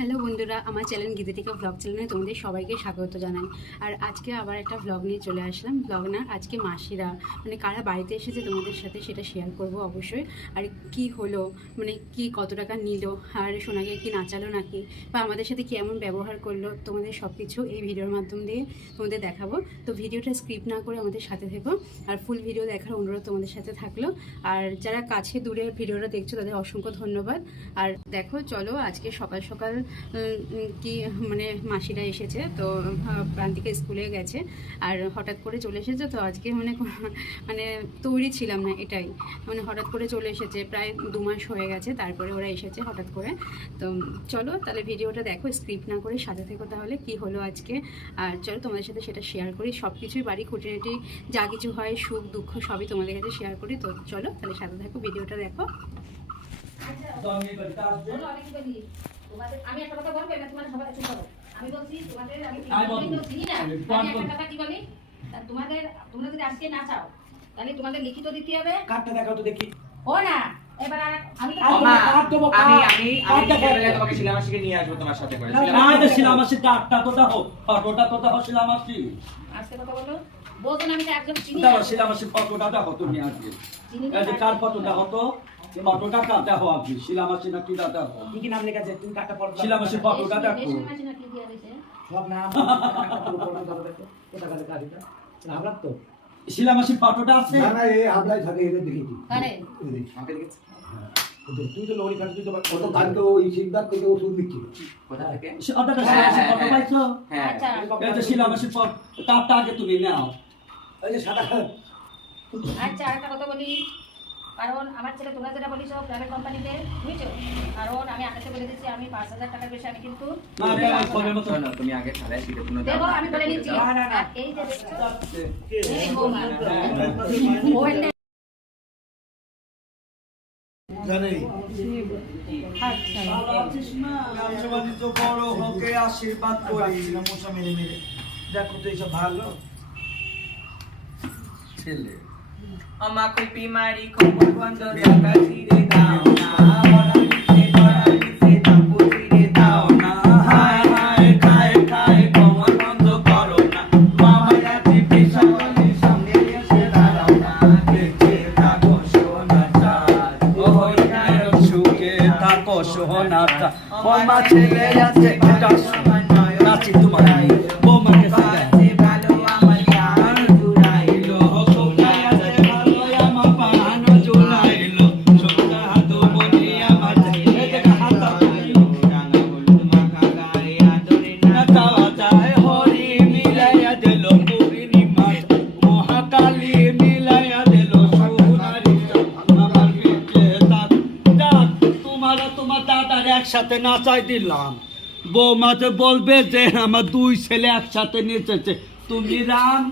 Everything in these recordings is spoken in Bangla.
হ্যালো বন্ধুরা, আমার চ্যানেল গীতিটিকা ব্লগ চ্যানেলে তোমাদের সবাইকে স্বাগত জানাই। আর আজকে আবার একটা ব্লগ নিয়ে চলে আসলাম। ব্লগ না, আজকে মাসিরা মানে কারা বাড়িতে এসেছে তোমাদের সাথে সেটা শেয়ার করব অবশ্যই। আর কি হলো মানে কি কত টাকা নিল, আর সোনাকে কি নাচালো নাকি, বা আমাদের সাথে কেমন ব্যবহার করল, তোমাদের সব কিছু এই ভিডিওর মাধ্যম দিয়ে তোমাদের দেখাবো। তো ভিডিওটা স্ক্রিপ্ট না করে আমাদের সাথে থেকো। আর ফুল ভিডিও দেখার অনুরোধ তোমাদের সাথে থাকল। আর যারা কাছে দূরে ভিডিওটা দেখছ তাদের অসংখ্য ধন্যবাদ। আর দেখো, চলো আজকে সকাল সকাল কি মানে মাসিরা এসেছে, তো প্রান্তিকা স্কুলে গেছে, আর হঠাৎ করে চলে এসেছে, তো আজকে মানে মানে তৈরি ছিলাম না এটাই। মানে হঠাৎ করে চলে এসেছে, প্রায় দু মাস হয়ে গেছে, তারপরে ওরা এসেছে হঠাৎ করে। তো চলো, তাহলে ভিডিওটা দেখো, স্ক্রিপ্ট না করে সাথে থেকো তাহলে, কি হলো আজকে। আর চলো, তোমাদের সাথে সেটা শেয়ার করি সব কিছুই বাড়ি, খুঁটিনাটি, যা কিছু হয়, সুখ, দুঃখ, সবই তোমাদের কাছে শেয়ার করি, তো চলো, তাহলে সাথে থাকো, ভিডিওটা দেখো। তোমাদের- আমি একটা কথা বলব, এবার তোমাদের সবাই চুপ করো। আমি বলছি, তোমাদের আমি আমি বলব। কিন্তু চিনি না। আমি আমি একটা কথা কি বলি? তোমাদের তোমরা যদি আজকে না চাও তাহলে তোমাদের লিখিত দিতে হবে। কার্ডটা দেখাও তো দেখি। ও না এবার আমি তো আর মা, কার্ড দেবো, আমি আমি আমি তোমাকে শিলামাসিকে নিয়ে আসব তোমার সাথে করে। না এটা শিলামাসি কার্ডটা তো দাও ফটোটা তো দাও শিলামাসি আজকে কথা বলো। বলতো না আমি একদম চিনি দাও শিলামাসি ফটোটা দেখো তুমি আজকে। চিনি না, এই যে কার ফটোটা হতো? ফটোটা কার দেখো আজকে শিলামাসি না কি দেখো কি কি নাম লেখা আছে? তুমি কার্ডটা পড়ো শিলামাসি ফটোটা দেখো। রেশমি না কি দিয়া দিয়েছে? সব নাম কার্ডটা দাও দেখো কোথা কাছে কাজ এটা তো শিলামাসি ফটোটা আছে? না না এই হাবলাই থাকে এদের দেখেছি কারে? আমাকে দেখেছি। তুই তো লরি কাটছিস তো কত কালকে ওই সিকদার থেকে ওষুধ দিচ্ছিল। কোথা থেকে? ওটা ফটো। পাইছো? হ্যাঁ। এই যে শিলামাসি ফটো কার্ডটা আগে তুমি নাও। ওই যে সাদা আচ্ছা আরেকটা কথা বলি। কারণ আমার ছেলে তোমরা যেটা বলিস প্রাইভেট কোম্পানিতে বুঝছ? কারণ আমি আগে থেকে বলে দিচ্ছি আমি পাঁচ হাজার টাকার বেশি আমি কিন্তু তুমি আগে দেখো আমি বলে নিচ্ছি এই যে বড় হোকে আশীর্বাদ করি মশা মেরে মেরে দেখো তো এইসব ভালো ছেলে। আমা কুপি মারি খবর বন্ধ ঢাকা ছিড়ে দাও না বড়ালিতে বড়ালিতে তাপু ছিড়ে দাও না হায় হায় খায় খায় খবর বন্ধ করো না মামা যাচ্ছি পেশাওয়ালির সামনে এসে দাঁড়াও না দেখে থাকো সোনা চাঁদ ওই নায়ক সুখে থাকো সোহনাথা বৌমা ছেলে আছে নাচি একসাথে নাচাই দিলাম। বৌমাতে বলবে যে আমার দুই ছেলে একসাথে নেচেছে। তুমি রাম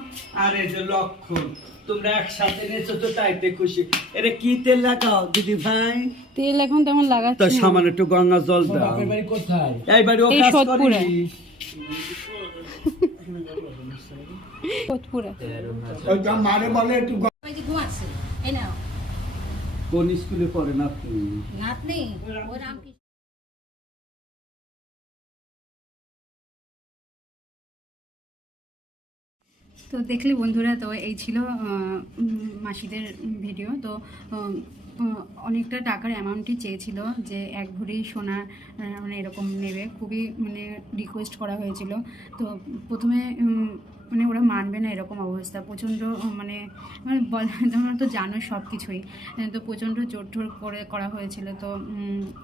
আর এই যে লক্ষণ তোমরা একসাথে নেচেছো তাইতে খুশি। এটা কি তেল লাগাও দিদি ভাই? তেল এখন তেমন লাগাচ্ছি না। সামান্য একটু গঙ্গা জল দাও। বাড়ি কোথায়? এই বাড়ি ও কাজ সোদপুরে। করিস সোদপুরে। মারে বলে একটু ওই যে ঘুমাচ্ছে। এই নাও। কোন স্কুলে পড়ে না তুমি নাতনি ও রামকৃষ্ণ তো দেখলে বন্ধুরা তো এই ছিল মাসিদের ভিডিও। তো অনেকটা টাকার অ্যামাউন্টই চেয়েছিল যে এক ভরি সোনা মানে এরকম নেবে। খুবই মানে রিকোয়েস্ট করা হয়েছিল। তো প্রথমে মানে ওরা মানবে না এরকম অবস্থা। প্রচণ্ড মানে মানে তোমরা তো জানো সব কিছুই তো প্রচণ্ড জোর ঠোর করে করা হয়েছিল। তো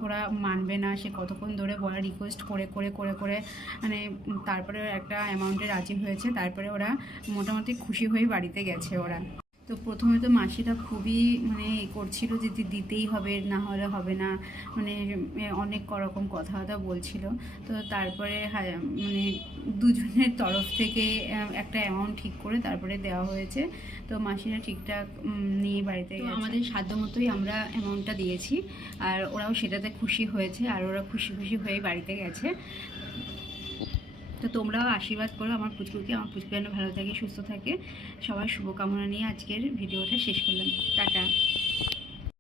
ওরা মানবে না। সে কতক্ষণ ধরে বলা রিকোয়েস্ট করে করে করে করে মানে তারপরে একটা অ্যামাউন্টে রাজি হয়েছে। তারপরে ওরা মোটামুটি খুশি হয়ে বাড়িতে গেছে ওরা। তো প্রথমে তো মাসিটা খুবই মানে এ করছিল যে দিতেই হবে না হলে হবে না। মানে অনেক রকম কথাবার্তা বলছিল। তো তারপরে মানে দুজনের তরফ থেকে একটা অ্যামাউন্ট ঠিক করে তারপরে দেওয়া হয়েছে। তো মাসিরা ঠিকঠাক নিয়ে বাড়িতে আমাদের সাধ্য মতোই আমরা অ্যামাউন্টটা দিয়েছি। আর ওরাও সেটাতে খুশি হয়েছে। আর ওরা খুশি খুশি হয়ে বাড়িতে গেছে। তো তোমরাও আশীর্বাদ করো, আমার পুচকুকে, আমার পুচকু যেন ভালো থাকে, সুস্থ থাকে। সবার শুভকামনা নিয়ে আজকের ভিডিওটা শেষ করলাম। টাটা।